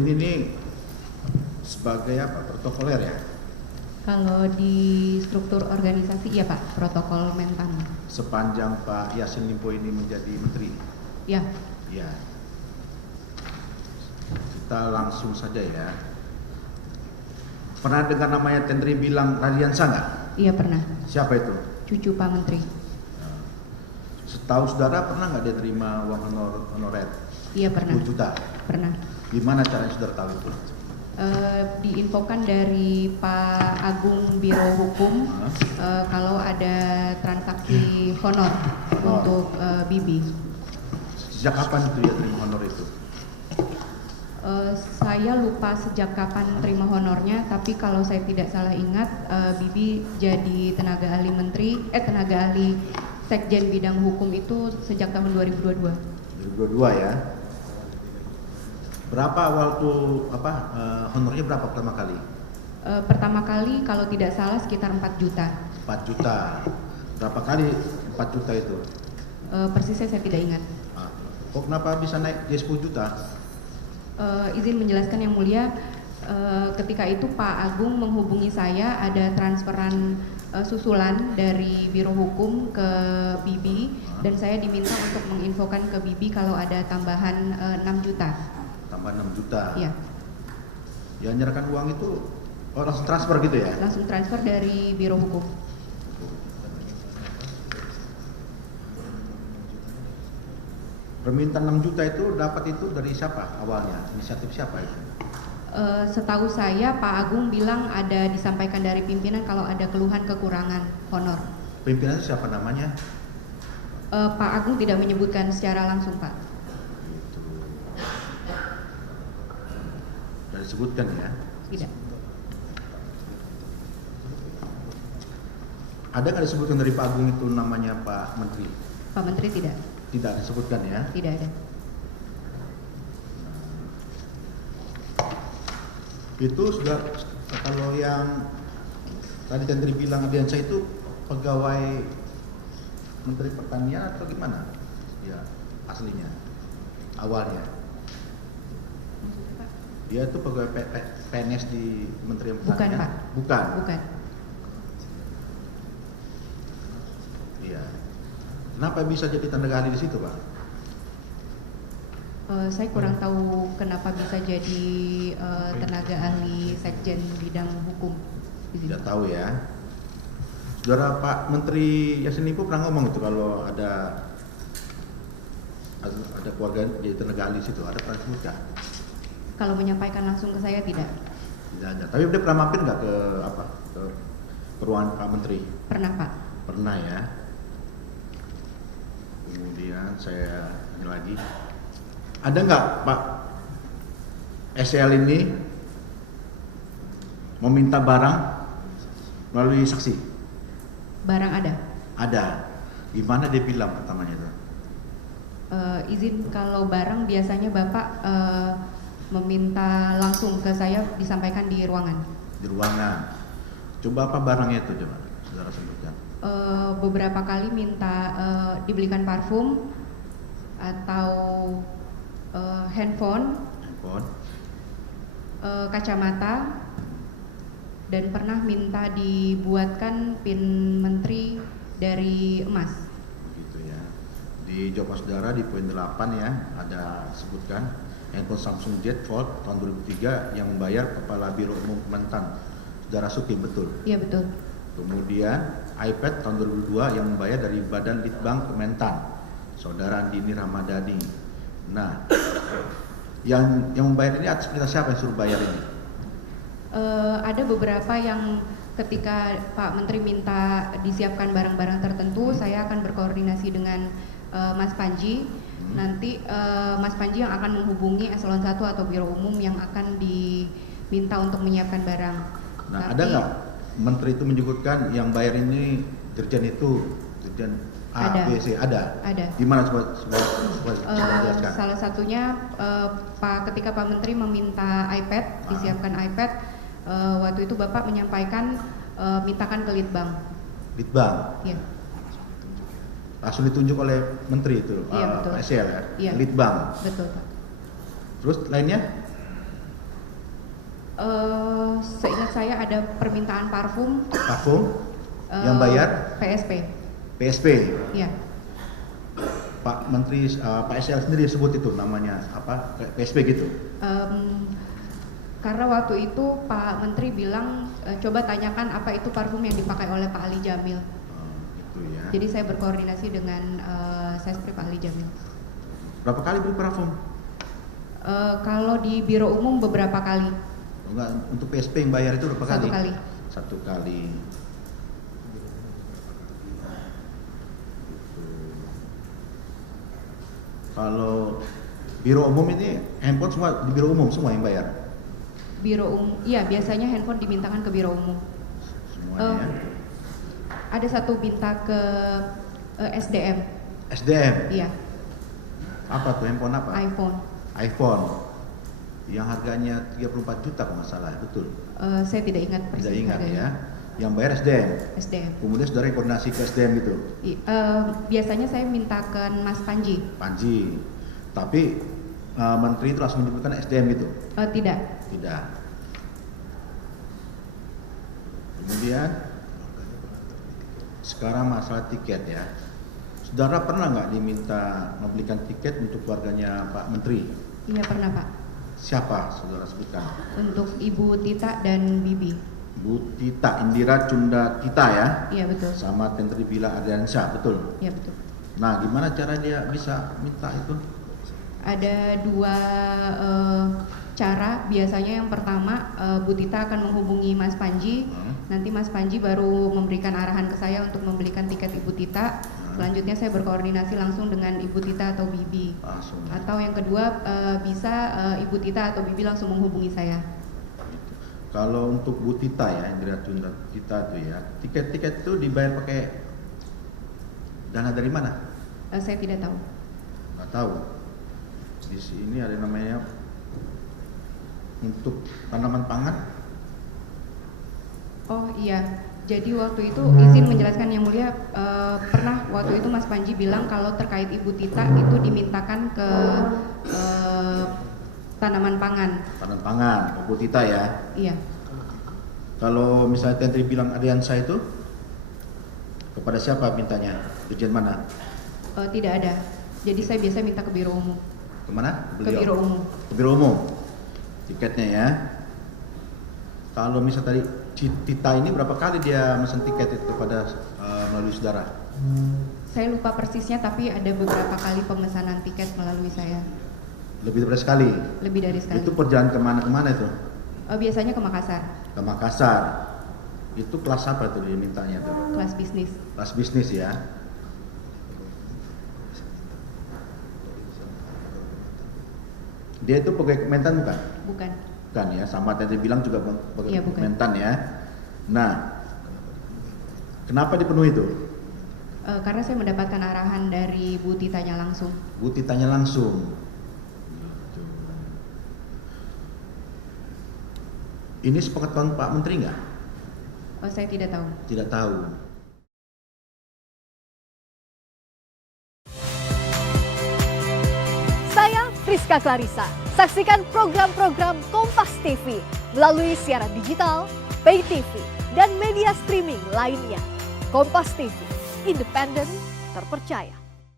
Ini sebagai apa? Protokoler ya? Kalau di struktur organisasi, iya Pak, protokol Mentan. Sepanjang Pak Yassin Limpo ini menjadi menteri? Ya. Ya. Kita langsung saja ya. Pernah dengar namanya Tendri Bilang Radiansa nggak? Iya pernah. Siapa itu? Cucu Pak Menteri. Setahu saudara pernah nggak dia terima uang honorer? Iya pernah. 10 juta? Pernah. Gimana caranya saudara tahu itu? Diinfokan dari Pak Agung Biro Hukum kalau ada transaksi honor untuk Bibi. Sejak kapan itu dia terima honor itu? Saya lupa sejak kapan terima honornya, tapi kalau saya tidak salah ingat, Bibi jadi tenaga ahli tenaga ahli Sekjen bidang hukum itu sejak tahun 2022. 2022 ya. Berapa waktu honornya berapa pertama kali? Pertama kali kalau tidak salah sekitar 4 juta. 4 juta. Berapa kali 4 juta itu? Persisnya saya tidak ingat. Kok kenapa bisa naik jadi 10 juta? Izin menjelaskan yang mulia, ketika itu Pak Agung menghubungi saya, ada transferan susulan dari Biro Hukum ke Bibi, dan saya diminta untuk menginfokan ke Bibi kalau ada tambahan 6 juta. Tambah 6 juta? Iya. Yang menyerahkan uang itu langsung transfer gitu ya? Langsung transfer dari Biro Hukum. Permintaan 6 juta itu dapat itu dari siapa awalnya? Inisiatif siapa itu? Setahu saya Pak Agung bilang ada disampaikan dari pimpinan kalau ada keluhan kekurangan honor. Pimpinan itu siapa namanya? Pak Agung tidak menyebutkan secara langsung Pak. Gitu. Sudah disebutkan ya? Tidak. Ada nggak disebutkan dari Pak Agung itu namanya Pak Menteri? Pak Menteri tidak. Tidak disebutkan ya? Tidak ada. Itu sudah, kalau yang tadi Tendri bilang Radiansa itu pegawai Menteri Pertanian atau gimana? Ya, aslinya, awalnya. Dia itu pegawai PNS di Menteri Pertanian? Bukan Pak. Bukan? Bukan. Iya. Kenapa bisa jadi tenaga ahli di situ, Pak? Saya kurang tahu kenapa bisa jadi tenaga ahli Sekjen bidang hukum di sini. Tidak tahu ya. Saudara Pak Menteri Yassin Limpo pernah ngomong itu kalau ada keluarga jadi tenaga ahli di situ, ada pernah sebutkan? Kalau menyampaikan langsung ke saya tidak. Tidak ada. Tapi dia pernah mampir nggak ke ruangan Pak Menteri? Pernah Pak. Pernah ya. Kemudian saya ini lagi, ada nggak Pak SL ini meminta barang melalui saksi? Barang ada. Ada. Gimana dia bilang pertamanya itu? Izin, kalau barang biasanya Bapak meminta langsung ke saya, disampaikan di ruangan. Di ruangan. Coba apa barangnya itu, coba saudara sebutkan. Beberapa kali minta dibelikan parfum atau handphone, kacamata, dan pernah minta dibuatkan pin menteri dari emas. Begitu ya. Di jawaban saudara di poin 8 ya, ada sebutkan handphone Samsung Z Fold tahun 2003 yang membayar Kepala Biro Umum Kementan, saudara Suki, betul? Iya betul. Kemudian iPad tahun 2002 yang membayar dari Badan Litbang Kementan, saudara Andini Ramadhani. Nah, yang membayar ini atas perintah siapa yang suruh bayar ini? Ada beberapa yang ketika Pak Menteri minta disiapkan barang-barang tertentu, saya akan berkoordinasi dengan Mas Panji. Nanti Mas Panji yang akan menghubungi eselon 1 atau Biro Umum yang akan diminta untuk menyiapkan barang. Nah, ada nggak Menteri itu menyebutkan yang bayar ini dirjen itu, dirjen A, ada. B, C? Ada? Ada. Di mana coba jelaskan? Salah satunya ketika Pak Menteri meminta iPad, disiapkan iPad, waktu itu Bapak menyampaikan mintakan ke Litbang. Litbang? Iya. Langsung ditunjuk oleh Menteri itu, Iya, betul. SL ya? Iya. Litbang? Betul Pak. Terus lainnya? Seingat saya ada permintaan parfum. Parfum? Yang bayar? PSP. PSP? Iya. Pak Menteri, Pak SL sendiri sebut itu namanya apa? PSP gitu? Karena waktu itu Pak Menteri bilang coba tanyakan apa itu parfum yang dipakai oleh Pak Ali Jamil. Gitu ya. Jadi saya berkoordinasi dengan Sespri Pak Ali Jamil. Berapa kali beli parfum? Kalau di biro umum beberapa kali. Enggak, untuk PSP yang bayar itu berapa kali? 1 kali. 1 kali. Kalau biro umum ini handphone semua di biro umum semua yang bayar? Biro umum, iya biasanya handphone dimintakan ke biro umum. Semuanya. Ada satu minta ke SDM. SDM? Iya. Apa tuh, handphone apa? iPhone. iPhone. Yang harganya 34 juta kalau nggak salah, betul? Saya tidak ingat persis. Tidak ingat harganya. ya. Yang bayar SDM. SDM. Kemudian saudara koordinasi ke SDM gitu. Biasanya saya mintakan Mas Panji. Panji. Tapi Menteri itu langsung menyebutkan SDM gitu? Tidak. Tidak. Kemudian sekarang masalah tiket ya. Saudara pernah nggak diminta membelikan tiket untuk keluarganya Pak Menteri? Iya pernah Pak. Siapa saudara sebutkan? Untuk Ibu Tita dan Bibi. Bu Tita, Indira Cunda Tita ya? Iya betul. Sama Tentri Bila Ardiansyah, betul? Iya betul. Nah, gimana cara dia bisa minta itu? Ada 2 cara. Biasanya yang pertama Bu Tita akan menghubungi Mas Panji. Nanti Mas Panji baru memberikan arahan ke saya untuk membelikan tiket Ibu Tita. Selanjutnya saya berkoordinasi langsung dengan Ibu Tita atau Bibi. Langsung. Atau yang kedua bisa Ibu Tita atau Bibi langsung menghubungi saya. Gitu. Kalau untuk Bu Tita ya, Indira Cunda Tita itu ya, tiket-tiket itu dibayar pakai dana dari mana? Saya tidak tahu. Nggak tahu. Di sini ada namanya untuk tanaman pangan. Oh iya, jadi waktu itu izin menjelaskan yang mulia, pernah waktu itu Mas Panji bilang kalau terkait Ibu Tita itu dimintakan ke tanaman pangan. Tanaman pangan, Bu Tita ya. Iya. Kalau misalnya Tentri bilang Ardiansyah itu kepada siapa mintanya? Dirjen mana? Tidak ada. Jadi saya biasa minta ke biro umum. Kemana? Ke biro umum. Ke biro umum. Tiketnya ya. Kalau misal tadi Tita ini berapa kali dia mesen tiket itu kepada melalui saudara? Saya lupa persisnya tapi ada beberapa kali pemesanan tiket melalui saya. Lebih dari sekali? Lebih dari sekali. Itu perjalanan kemana-kemana itu? Biasanya ke Makassar. Ke Makassar. Itu kelas apa tuh dia mintanya tuh? Kelas bisnis. Kelas bisnis ya. Dia itu pegawai Kementan bukan? Bukan. Bukan ya, sama tadi bilang juga pegawai Iya, bukan. Kementan ya. Nah, kenapa dipenuhi itu? Karena saya mendapatkan arahan dari Bu Titanya langsung. Bu Titanya langsung. Ini sepengetahuan Pak Menteri nggak? Saya tidak tahu. Tidak tahu. Saya Friska Clarissa. Saksikan program-program Kompas TV melalui siaran digital, pay TV, dan media streaming lainnya. Kompas TV, independen, terpercaya.